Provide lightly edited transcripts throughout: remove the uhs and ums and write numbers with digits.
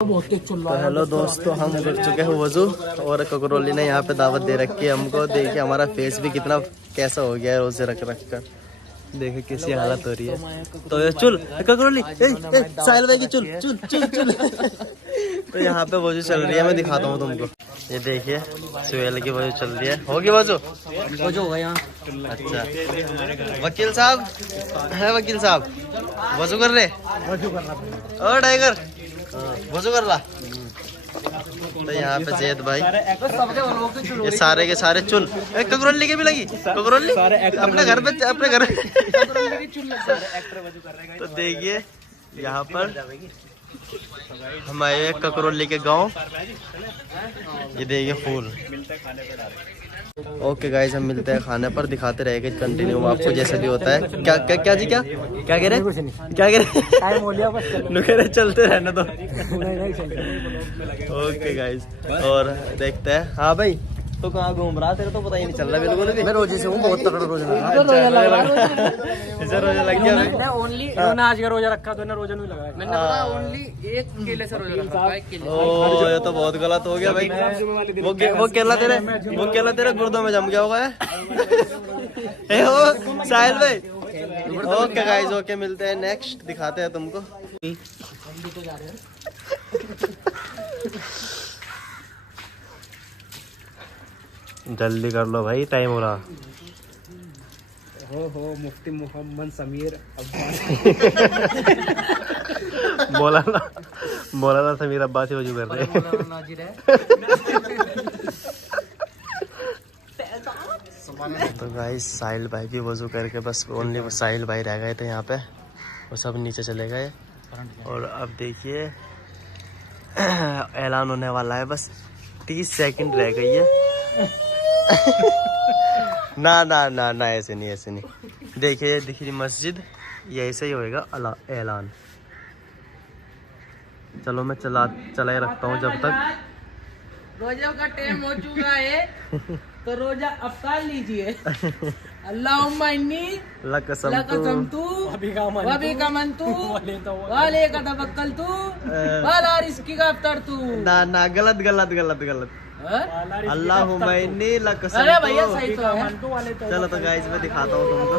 तो हेलो दोस्तों, हम कर चुके हैं वजू और ककरोली ने यहाँ पे दावत दे रखी है हमको। देखिए हमारा फेस भी कितना कैसा हो गया है रोजे रख कर। देखिए कैसी हालत हो रही है। तो ये चुल ककरोली साहिल भाई की चुल चुल चुल चुल। तो यहाँ पे वजू चल रही है, मैं दिखाता हूँ तुमको। ये देखिए सुहेल की वजू चल रही है। होगी वजू होगा यहाँ। अच्छा वकील साहब है, वकील साहब वजू कर रहे ओ टाइगर वजू कर रहा। तो यहाँ पे जैद भाई ये सारे के सारे चुल ककरोली के भी लगी। ककरोली अपने घर पे अपने घर। तो देखिए यहाँ पर हमारे ककरोली के गांव, ये देखिए फूल। ओके गाइस, हम मिलते हैं खाने पर, दिखाते रहेंगे कंटिन्यू आपको जैसे भी होता है। क्या क्या क्या जी क्या क्या कह रहे क्या कह रहे चलते रहना तो। ओके गाइस, और देखते हैं। हाँ भाई तो कहाँ घूम रहा, तेरा तो पता ही नहीं चल रहा बिल्कुल भी। मैं रोजे से हूँ, बहुत तगड़ा रोजा लगा। रोजा लग गया। मैंने ओनली आज का रोजा रखा तो ना रोजा नहीं लगाया। मैंने पता ओनली एक केले से रोजा रखा, एक केले। ओ ये तो बहुत गलत हो गया भाई। वो केला तेरे गुर्दों में जम गया होगा। ए ओ साहिल भाई। ओके गाइस, ओके मिलते हैं नेक्स्ट, दिखाते हैं तुमको। जल्दी कर लो भाई, टाइम हो रहा। हो मुफ्ती मोहम्मद समीर अब्बास। मौलाना समीर अब्बासी वजू कर रहे हैं। तो गाइस साहिल भाई भी वजू करके बस ओनली साहिल भाई रह गए थे यहाँ पे, वो सब नीचे चले गए। और अब देखिए ऐलान होने वाला है, बस 30 सेकंड रह गई है। ना ना ना ना ऐसे नहीं, ऐसे नहीं। देखिए दिख रही मस्जिद, ये ऐसे ही होएगा ऐलान। चलो मैं चला ही रखता हूँ जब तक। रोजा का टाइम हो चुका है तो रोजा अफ्तार लीजिए। अल्लाहुम्मा इन्नी लकसमतु वबिका मंतु वालेका तवक्कलतु वाला रिज़्क़िका अफ्तरतु। ना ना गलत गलत गलत गलत। अल्लाहुम्मा इन्नी लकसमतु। अरे भैया सही तो है। चलो तो गाइस मैं दिखाता हूँ तुमको,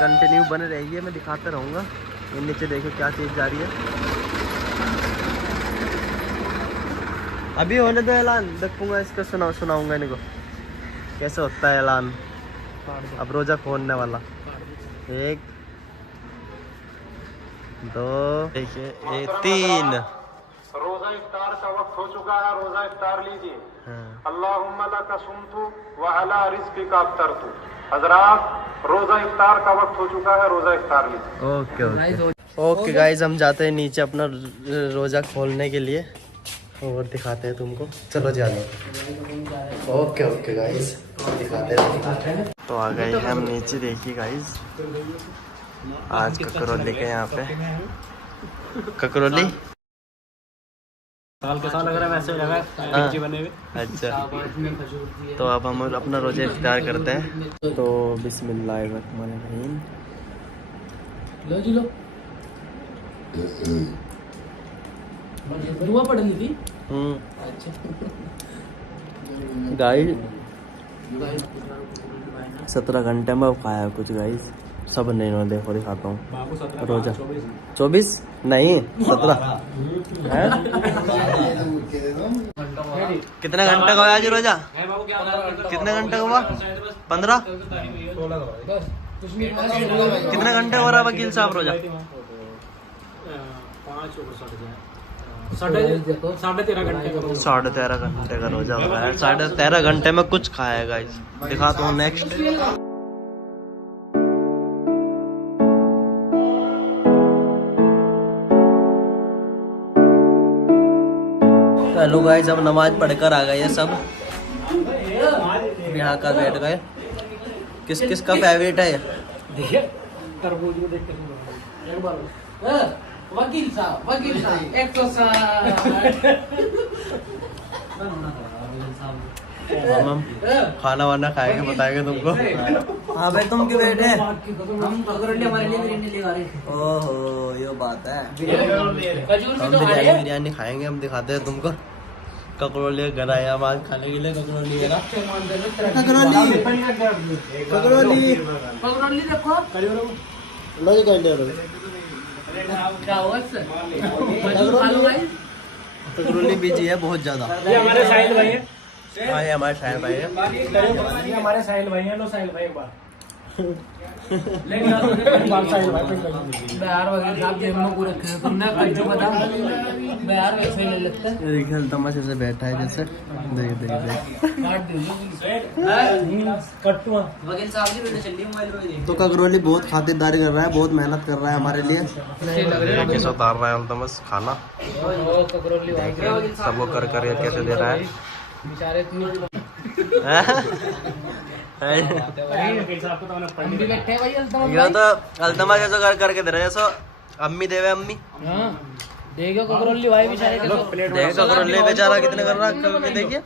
कंटिन्यू बने रहिए, मैं दिखाते रहूँगा। ये नीचे देखो क्या चीज़ जा रही है। अभी होने दो ऐलान, देखूंगा इसका, सुनाऊंगा इनको कैसे होता है ऐलान। अब रोजा खोलने वाला, 1 2 देखिए 3। रोजा इफ्तार का वक्त हो चुका है, रोजा इफ्तार लीजिए। अल्लाहुम्मा लका सुमतु व अला रिज़्क़िका अफ्तरतु। हज़रात रोजा इफ्तार का वक्त हो चुका है, रोजा इफ्तार लीजिए। ओके गाइस, हम जाते हैं नीचे अपना रोजा खोलने के लिए और दिखाते हैं तुमको। चलो जाओ। ओके ओके गाइस, दिखाते हैं। तो आ गए हम नीचे, देखिए गाइस आज ककरोली के यहाँ पे ककरोली साल के साल अगर वैसे लगा बने हुए। अच्छा तो अब हम अपना रोजा इफ्तार करते हैं। तो बिस्मिल्लाहिर्रहमानिर्रहीम। लो जी लो, दुआ पढ़नी थी। गाइस 17 घंटे में खाया कुछ गाइस, सब नहीं ना देखो, दिखाता हूँ रोजा 24 नहीं 17 है। कितने घंटे का हुआ आज रोजा? कितने घंटे का हुआ? 15। कितने घंटे हो रहा वकील साहब रोजा? 13.5 घंटे का। 13.5 घंटे का रोजा हो रहा है। 13.5 घंटे में कुछ खाया गाइस, दिखाता हूँ नेक्स्ट। हेलो गाइस, अब नमाज पढ़कर आ गए हैं सब, यहाँ का बैठ गए। किस किस का फेवरेट है? तरबूज को देख के वकील साहब 160। हम खाना वाना खाएंगे, बताएंगे तुमको। हाँ भाई तुम क्यों बैठे? हम ककरोली हमारे लिए बिरयानी ले आ रहे हैं। ओहो ये बात है। खजूर भी हम तो खा रहे हैं। बिरयानी खाएंगे, हम दिखाते हैं तुमको। ककरोली घर आया हम आज खाने के लिए। ककरोली ककरोली देखो क्या हुआ इससे? खजूर खा लो भाई। ककरोली बिजी है बहुत ज्यादा। ये हमारे साहिल भाई है। हाँ ये हमारे साहिल भाई है। ये हमारे साहिल भाई है। लो साहिल भाई एक बार बिहार वगैरह आप जेब में रखे हैं तुमने कज्जू बादाम बिहार वैसे ले लगता है। देखिए तमाशे से बैठा है जैसे। देख देख देख। काट दीजिए कट्टुआ वकील साहब की वीडियो चल रही है मोबाइल में। तो ककरोली बहुत खातिरदारी कर रहा है, बहुत मेहनत कर रहा है हमारे लिए। कैसे उतार रहा है तमस खाना ककरोली सबको कर कर ये कैसे दे रहा है। बेचारे हम भी बैठे भाई ये तो अल्तमा जैसा कर करके दे रहा है, जैसे अम्मी देवे अम्मी। हाँ देखो ककरोली भाई बेचारे देखो ककरोली बेचारा कितने कर रहा है। देखिए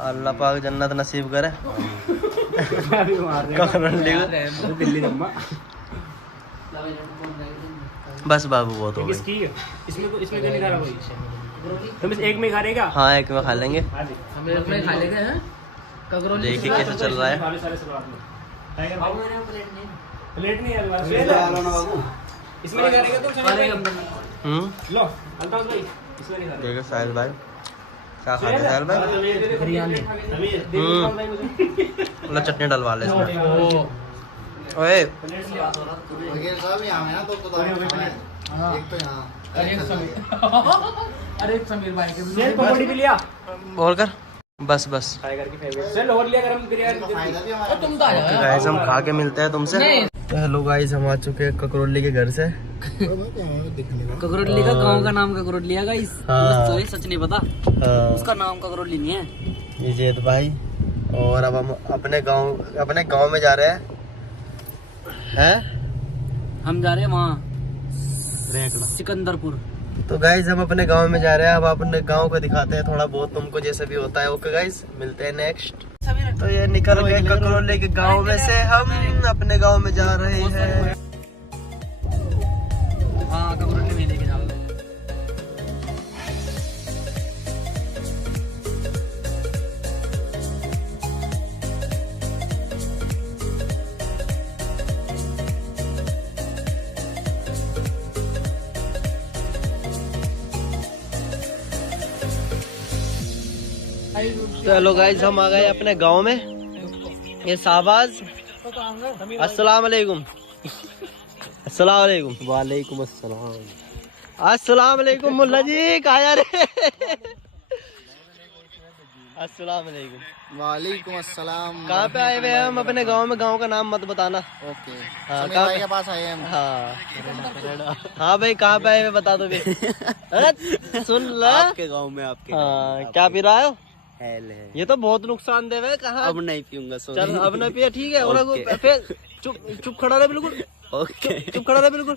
अल्लाह पाक जन्नत नसीब करे ककरोली को। दिल्ली बस बाबू बहुत हो गई। इसमें नहीं खा रहा कोई। तुम इस एक में खा रहेगा? हाँ एक में खा लेंगे। हम एक में खा लेंगे हैं ककरोली। देखिए कैसे चल रहा है। प्लेट नहीं है इसमें नहीं करेगा तो लो अल्ताफ भाई इसमें नहीं देखो साहिल भाई क्या खाते हैं साहिल भाई? बिरयानी मतलब चटनी डलवा ले इसमें। ओए अरे समीर भाई के पकौड़ी भी लिया और कर बस बस। चल और लिया गरम बिरयानी। तुम तो आ जाओ गाइस हम खा के मिलते हैं तुमसे। तो हेलो गाइस हम आ चुके हैं ककरोली के घर से। ककरोली का गांव का नाम ककरोली है गाइस। हाँ। सच नहीं पता हाँ। उसका नाम ककरोली नहीं है। ये जैद भाई और अब हम अपने गांव में जा रहे हैं। हम जा रहे हैं वहाँ सिकंदरपुर। तो गाइस हम अपने गांव में जा रहे हैं। अब अपने गांव को दिखाते हैं थोड़ा बहुत तुमको जैसे भी होता है। ओके गाइस मिलते हैं नेक्स्ट। तो ये निकल गए ककरोली के गांव में से, हम अपने गांव में जा रहे हैं। हाँ ककरोली में लेके जाओ। तो हेलो गाइस हम आ गए अपने गांव में। ये शाहबाज अस्सलाम वालेकुम। अस्सलाम वालेकुम। वालेकुम अस्सलाम। अस्सलाम वालेकुम मुल्ला जी कहाँ रे? अस्सलाम वालेकुम। वालेकुम अस्सलाम। कहाँ पे आए हुए हैं हम अपने गांव में? गांव का नाम मत बताना। ओके हाँ समीर कहाँ भाई पे? के पास आए हम। हाँ हाँ भाई कहाँ पे आए हुए बता दो भी। अरे सुन ला आपके गांव में आपके हाँ क्या पी रहा हो? हेल है। ये तो बहुत नुकसानदेह है। कहाँ अब नहीं पीऊंगा चल अब न पिया ठीक है। और ओके। फिर चुप खड़ा रहे बिल्कुल। ओके चुप खड़ा रहे बिल्कुल।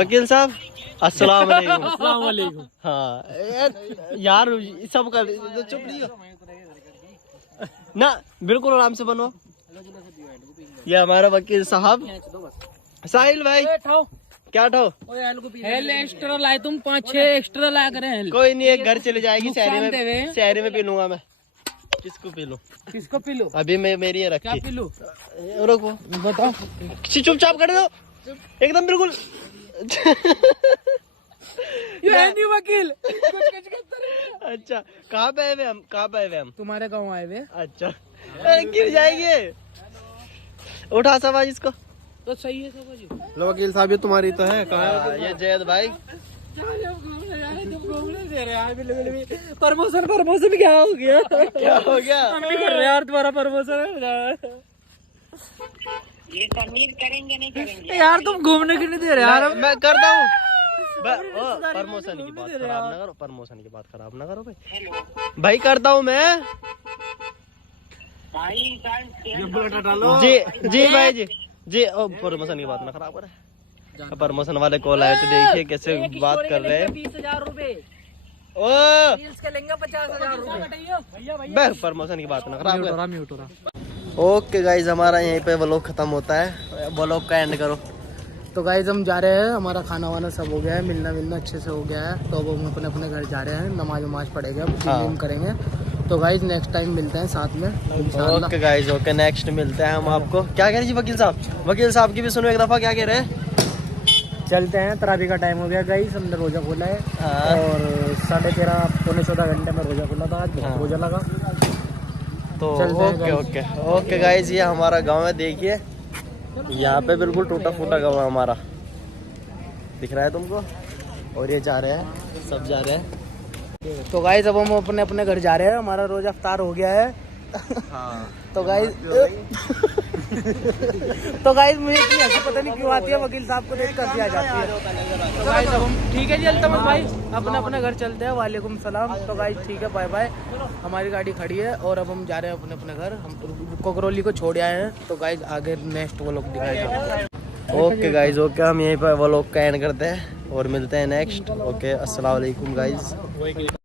वकील साहब अस्सलाम वालेकुम। अस्सलाम वालेकुम। हाँ यार सब कर चुप नहीं हो ना, बिल्कुल आराम से बनो। ये हमारा वकील साहब साहिल भाई क्या उठाओ? हेल एक्स्ट्रा लाए तुम 5-6 एक्स्ट्रा लाया करें हेल। कोई नहीं एक घर चले जाएगी नुकसान देवे। शहरी में पी लूंगा मैं। किसको पी लूं? किसको पी लो? अभी मैं मेरी है क्या रखी। P low? रुको बताओ। चुपचाप कर दो एकदम बिल्कुल। ये नहीं वकील। अच्छा कहाँ पे आए हुए हम? कहाँ पे आए हुए हम? तुम्हारे गाँव आए हुए। अच्छा अरे गिर जाएंगे। उठा सवाज इसको। तो सही है सब। लो वकील साहब ये तुम्हारी तो है। कहाँ ये जैद भाई प्रमोशन क्या हो गया? क्या हो गया? हम भी कर रहे हैं यार तुम्हारा प्रमोशन। ये समीर करेंगे नहीं करेंगे? यार तुम घूमने क्यों नहीं दे रहे यार? मैं करता हूँ। प्रमोशन की बात खराब ना करो। प्रमोशन की बात खराब ना करो भाई। भाई करता हूँ मैं। भाई जी भाई जी प्रमोशन की बात ना खराब करे। प्रमोशन वाले कॉल आए तो देखिए कैसे बात कर रहे हैं। 20,000 रुपए ओ इसके लेंगे 50,000 रुपए। बे प्रमोशन की बात ना खराब। ओके गाइज, हमारा यहीं पे व्लॉग खत्म होता है। व्लॉग का एंड करो। तो गाइज हम जा रहे हैं, हमारा खाना वाना सब हो गया है, मिलना अच्छे से हो गया है। तो अब हम अपने अपने घर जा रहे हैं, नमाज वमाज पढ़ेंगे, अब जिम करेंगे। तो गाइज नेक्स्ट टाइम मिलते हैं साथ में इंशाल्लाह। ओके गाइज, ओके, नेक्स्ट मिलते हैं हम आपको। क्या कह रहे जी वकील साहब? वकील साहब की भी सुनो एक दफा, क्या कह रहे हैं? चलते हैं, तरावी का टाइम हो गया गाइज, हमने रोजा खोला है और 13:30 पौने 14 घंटे में रोजा खोला था, आज बहुत रोजा लगा। तो चलते हैं ओके ओके ओके गाइज, ये हमारा गांव है, देखिए यहाँ पे बिल्कुल टूटा फूटा गांव है हमारा, दिख रहा है तुमको। और ये जा रहे हैं, सब जा रहे हैं। तो गाइज अब हम अपने अपने घर जा रहे हैं, हमारा रोजा अफ्तार हो गया है। तो गाइज तो गाइज मुझे इतनी हंसी पता नहीं क्यों आती है, वकील साहब को देख कर हंसी आ जाती है। तो गाइज अब हम ठीक है जी, अल्तमस भाई अपने अपने घर चलते हैं। वालेकुम सलाम। तो गाइज ठीक है, बाय बाय। हमारी गाड़ी खड़ी है और अब हम जा रहे हैं अपने अपने घर। हम कोकरोली को छोड़ आए हैं। तो गाइज आगे नेक्स्ट वो लोग दिखाएंगे। ओके गाइज, ओके, हम यहीं पर व्लॉग का एंड करते हैं और मिलते हैं नेक्स्ट। ओके, अस्सलाम वालेकुम गाइज।